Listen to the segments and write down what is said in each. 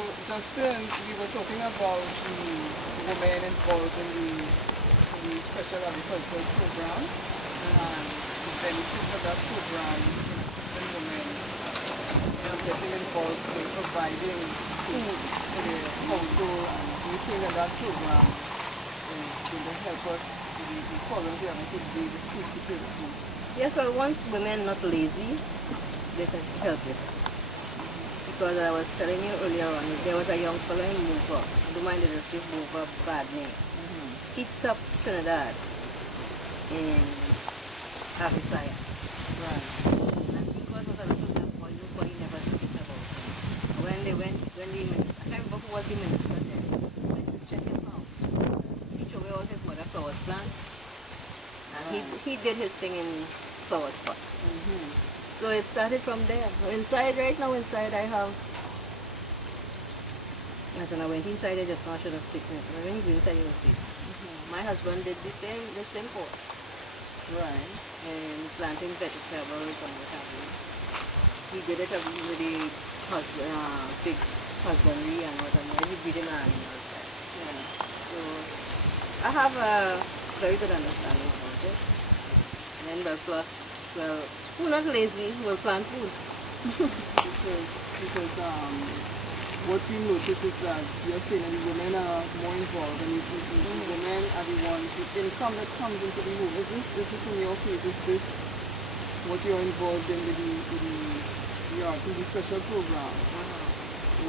Justin, we were talking about the women involved in the special agricultural program and the benefits of that program in assisting women, getting involved in providing food for their household, and we think that that program is going to help us with the problems we have today with food security. Yes, well, once women not lazy, they can help with it. Because I was telling you earlier on, there was a young fellow in Mover, I don't mind the just give Mover bad name. He took Trinidad in Avisaya. Right. And because of a little black boy, nobody never speak about him. When the minister, I can't remember who was the minister there, went to check him out. He took away all his mother flowers plants. And he did his thing in flower spot. So it started from there. Inside, right now inside I have, as when I went inside I just now should have taken it. When you go inside you will see. My husband did the same course. Right. And planting vegetables and what have you. He did it with the big husbandry and what have you. He breeding animals. Yeah. So I have a very good understanding about it. And then plus, well, we're not lazy, we'll plant food. because what we notice is that you're saying that the women are more involved, and the women are the ones, the income that comes into the home. Is this in your case, is this what you're involved in with the special program?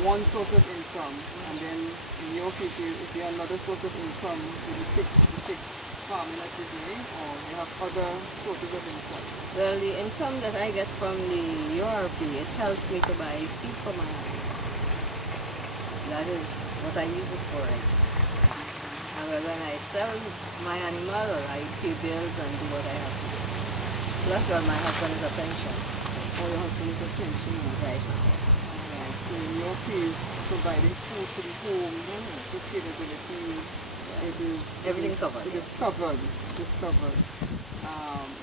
One source of income, and then in your case, if you have another source of income, you take farming that you're doing, or you have other sources of income? Well, the income that I get from the URP, it helps me to buy feed for my animals. That is what I use it for. And when I sell my animal, I pay bills and do what I have to do. Plus, well, my husband is a pension. Or your husband is a pension right now. Alright, so in your case, providing food to the home, sustainability, everything covered. It is covered. It is covered.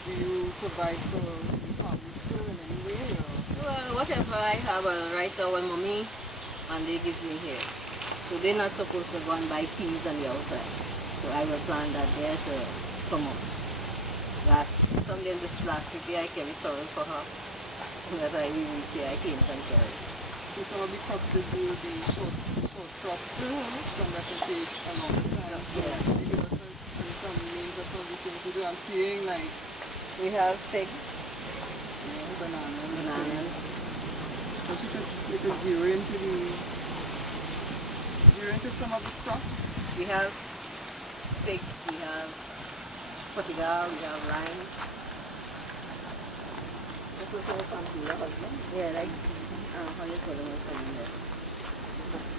Do you provide for the family still in any way? Or? Well, whatever I have, I'll write down mommy and they give me here. So they're not supposed to go and buy peas on the outside. So I will plant that there to come up. Someday this last week I carry sorrel for her. That I really care, I came and carry. So some of the crops will be short crops, some that will take a long time. Yeah. You give us some names of some of the things we do. I'm seeing like we have figs, bananas. So you could zero into some of the crops. We have figs, we have potato, we have lime. This is all from your husband? Yeah, like how you call them in there.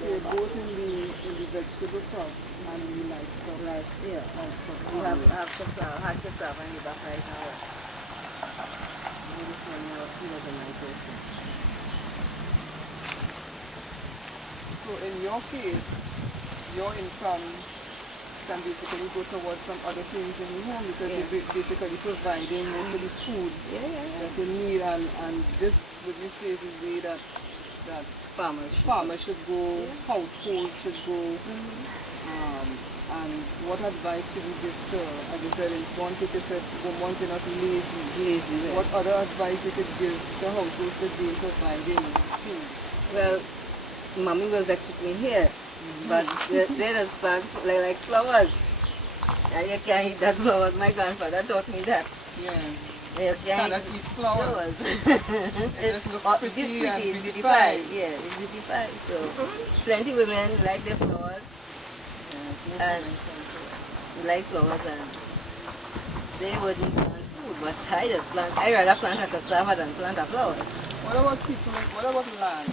They're both in the vegetable crop and in the livestock. Yeah, livestock. We have cassava, hot cassava in the back right now. This one is a nice person. So in your case, your income can basically go towards some other things in the home because you're basically providing most of the food that you need, and this would you say is the way that farmers should go, households should go. And what advice could you give to, as you said, in one case you said once you're not lazy, what other advice you could give to households today providing food? Well, mommy will vex with me here. But they just plant like flowers. And you can't eat that flowers. My grandfather taught me that. Yes. You can't eat flowers. It just looks pretty and beautified. Yeah, it's beautified. So plenty women like their flowers. And like flowers, and they wouldn't plant food, but I rather plant a cassava than plant a flowers. What about land?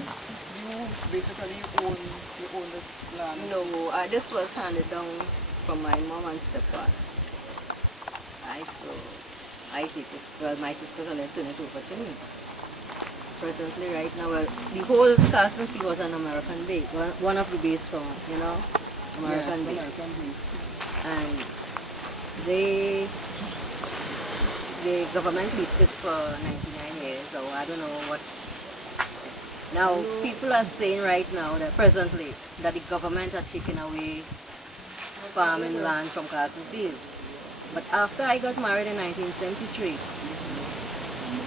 Basically you own this land? No, this was handed down from my mom and stepfather. So I take it. Well, my sisters are turn it over to me. Presently, right now, well, the whole Carlsen Field was an American base, one of the base from, American base. And the government leased it for 99 years, so I don't know what Now, people are saying right now that presently that the government are taking away farming land from Carlsen Field. But after I got married in 1973,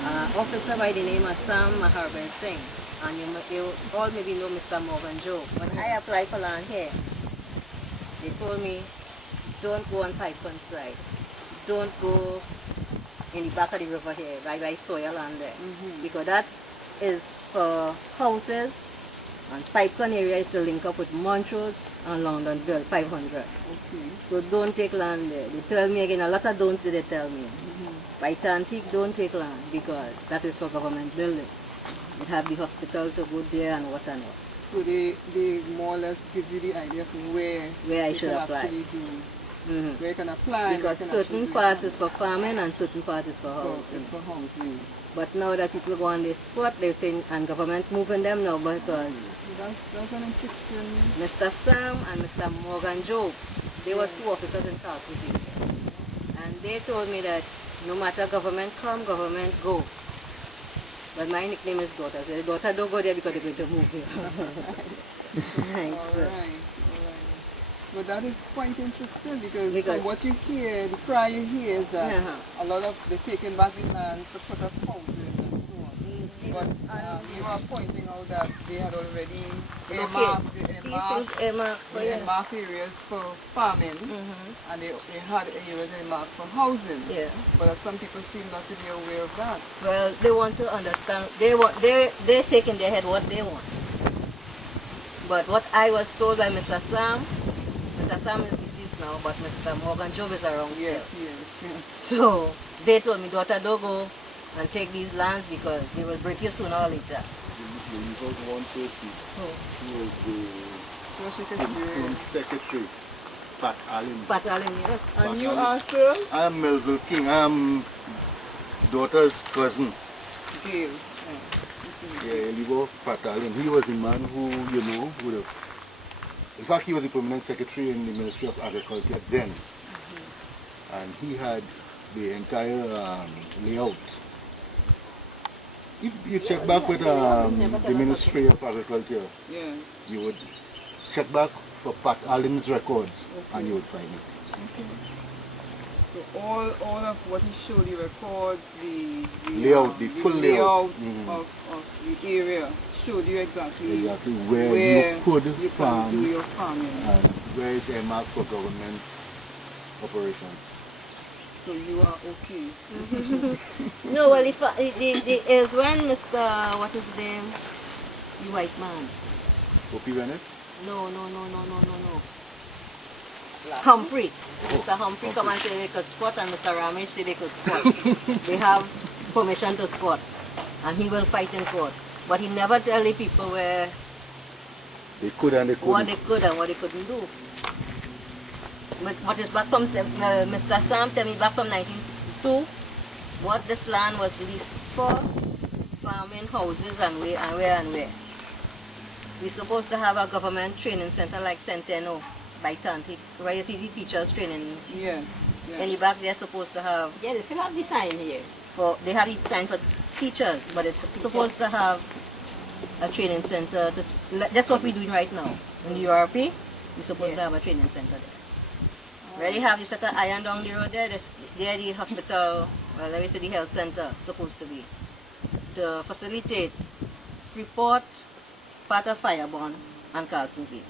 an officer by the name of Sam Maharbir Singh, and you all maybe know Mr. Morgan Joe. When I applied for land here, they told me, don't go on Pipeline side. Don't go in the back of the river here, by soil land there. Because that is for houses, and Pipeline area is to link up with Montrose and Londonville, 500. Okay. So don't take land there. They tell me again, a lot of don'ts they tell me. By Tantique, don't take land because that is for government buildings. You have the hospital to go there and what and what. So they more or less give you the idea of where I should apply. Where you can apply. Because certain parts is for farming and certain parts is for housing. It's for housing. But now that people go on this spot, they're saying, and government moving them now because that's an interesting... Mr. Sam and Mr. Morgan Joe, they was two officers in Carlsen Field. And they told me that no matter government come, government go. But my nickname is Daughter. So the daughter don't go there because they're going to move here. Alright. But that is quite interesting because from what you hear, the cry you hear is that a lot of they're taking back the lands to put up houses and so on. But you are pointing out that they had already earmarked areas for farming and they had areas earmarked for housing. Yeah. But some people seem not to be aware of that. Well, they want to understand. They take in their head what they want. But what I was told by Mr. Sam is deceased now, but Mr. Morgan Job is around still. Yes. So they told me, daughter, don't go and take these lands because they will break you sooner or later. Secretary, Pat Allen. Pat Allen, yes. And you are, sir? I am Melville King. I am daughter's cousin. Gail. Yeah, he was Pat Allen. He was the man who, you know, would have... In fact, he was the permanent secretary in the Ministry of Agriculture then. And he had the entire layout. If you check back with the Ministry of Agriculture, you would check back for Pat Allen's records and you would find it. So all of what he showed, the records, the layout, the full layout of the area showed you exactly where you could farm do your farming. And where is earmarked for government operations. So you are okay. No, well, if is when Mr. what is his name? The white man. Opie Bennett? No. Humphrey. Mr. Humphrey come and say they could squat and Mr. Ramesh say they could squat. They have permission to squat and he will fight in court. But he never tell the people where they could and they couldn't. What they could and what they couldn't do. But what is back from Mr. Sam tell me back from 1962 what this land was leased for farming houses and where. We're supposed to have a government training center like Centeno by Tanti, where you see the teachers training. Yes. In the back they're supposed to have. Yeah, they still have the sign here. They have the sign for teachers, but it's supposed to have a training center. That's what we're doing right now. In the URP, we're supposed to have a training center there. Where they have the set of iron down the road there, there the hospital, well, let me say the health center, supposed to be. To facilitate Freeport, part of Fireborn, and Carlsen Field.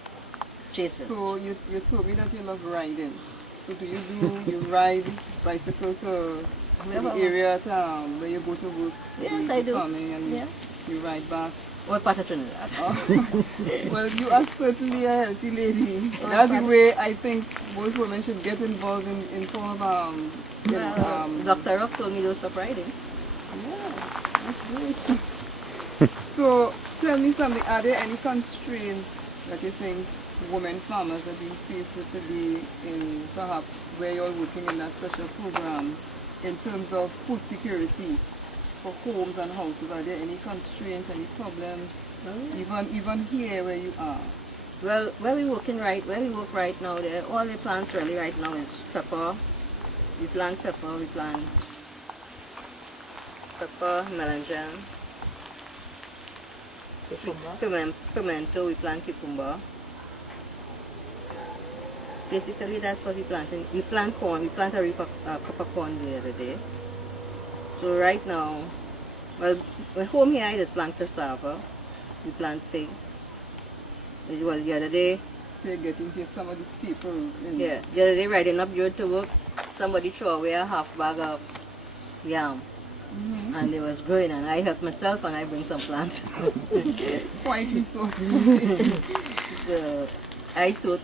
Chasing. So you told me that you love riding. So do you ride bicycle to the area where you go to work? Yes, I do. And you ride back? What part of Trinidad? Well, you are certainly a healthy lady. That's the way I think most women should get involved in form of Dr. Rock told me to stop riding. Yeah, that's great. So tell me something, are there any constraints that you think women farmers are being faced with today in perhaps where you're working in that special program in terms of food security for homes and houses? Are there any constraints, any problems, even here where you are? Well, where we work right now, all the plants really right now is pepper. We plant pepper, melanjan, Pimento, we plant cucumber. Basically, that's what we planting. We plant corn. We plant a cup of corn the other day. So right now, well, at home here I just plant cassava. We plant fig. Well, the other day. So you're getting to some of the staples. Yeah, the other day riding up road to work, somebody threw away a half bag of yam. And it was growing, and I helped myself and I bring some plants. Quite resourceful. So I took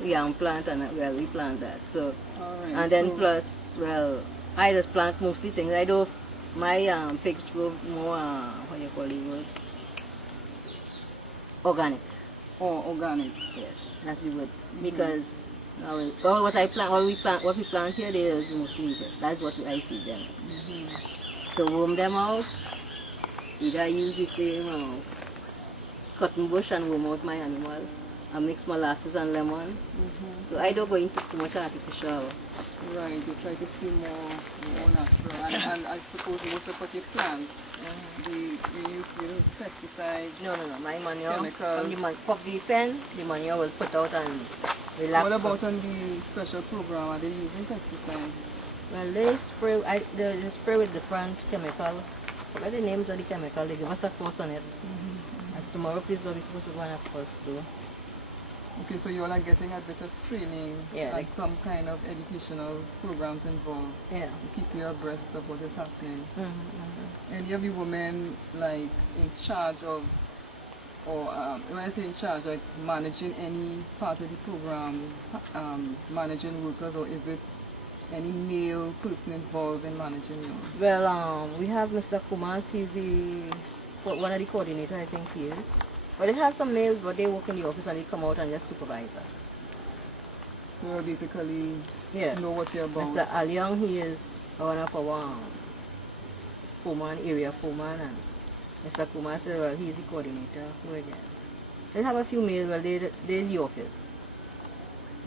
yam plant and well, we plant that. So Alright, and then so plus, well, I just plant mostly things. I do my pigs grow more what you call it word? Organic. Oh, organic. Yes, that's the word. Because all what we plant here, there is mostly that's what I feed them. To warm them out, either I use the same cotton bush and warm out my animal. I mix molasses and lemon. So I don't go into too much artificial. Right, you try to stay more natural. And I suppose most of what you plant, you use pesticides. No. My manure, chemicals. from the pen, the manure will put out and relax. What about on the special program? Are they using pesticides? Well, they spray with different chemical. Forget the names of the chemical. They give us a course on it. As tomorrow, please, we're supposed to go on a course too. Okay, so you're like getting a bit of training and some kind of educational programs involved to keep you abreast of what is happening. Any of the women like in charge of, or when I say in charge, like managing any part of the program, managing workers, or is it any male person involved in managing you? Well, we have Mr. Kumar. He's one of the coordinators, I think he is. But they have some males, but they work in the office and they come out and just supervise us. So basically, know what you're about. Mr. Aliang, he is one of our foreman, area foreman, and Mr. Kumar said, well, he's the coordinator. They have a few males, well, they're in the office.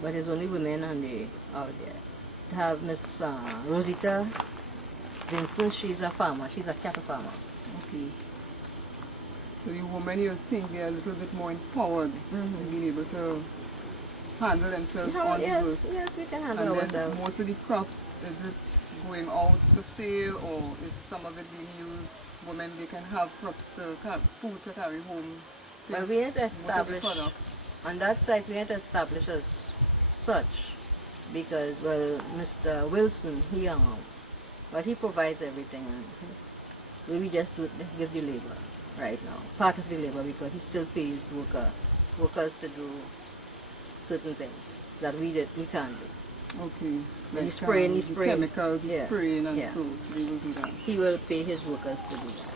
But it's only women and they out there. They have Miss Rosita Vincent, she's a farmer, she's a cattle farmer. Okay. So the women, you think they're a little bit more empowered in being able to handle themselves on the work. Yes, we can handle ourselves. Most of the crops, is it going out for sale, or is some of it being used? Women, they can have crops, food to carry home. Well, we need to establish, on that side, we need to establish as such, because, well, Mr. Wilson, he provides everything, and we just give the labor. Right now, part of the labor, because he still pays workers to do certain things that we can't do. Okay. Like he's spraying, chemicals, spraying, and so they will do that. He will pay his workers to do that.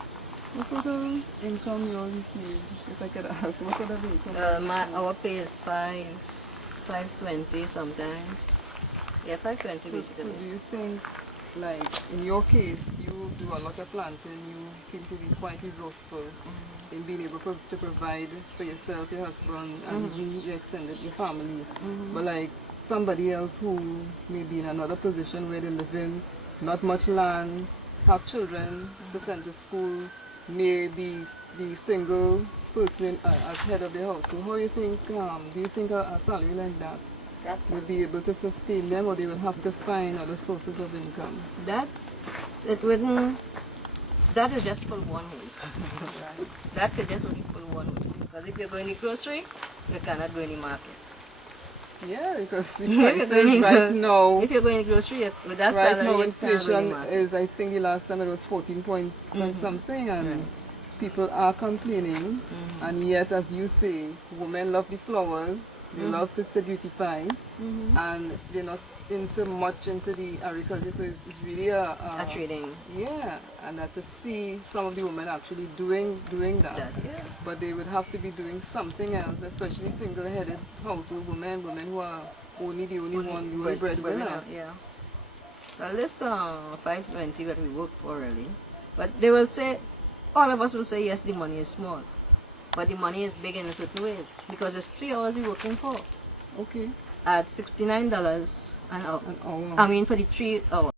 What sort of income you all receive? If I could ask, what sort of income? Our pay is $5.20 sometimes. Yeah, $5.20 basically. So do you think, like in your case, you do a lot of planting, you seem to be quite resourceful in being able to provide for yourself, your husband, and your extended your family. But like somebody else who may be in another position where they live in not much land, have children to send to school, may be the single person as head of the house. So how do you think a salary like that will be able to sustain them, or they will have to find other sources of income? That is just for one week. That could just only for 1 week. Because if you're going to grocery, you cannot go in the market. Yeah, because the prices right now, if you're going to grocery, with that right salary, now inflation is, I think the last time it was 14 point something, and people are complaining. And yet, as you say, women love the flowers. They love to beautify, and they're not much into the agriculture, so it's really a trading. Yeah, and to see some of the women actually doing that. But they would have to be doing something else, especially single-headed household women who are the only breadwinner. Yeah. Well, this $5.20 that we work for really, but they will say, all of us will say, yes, the money is small. But the money is big in a certain ways, because it's 3 hours you're working for. Okay. At $69 an hour. I mean, for the 3 hours.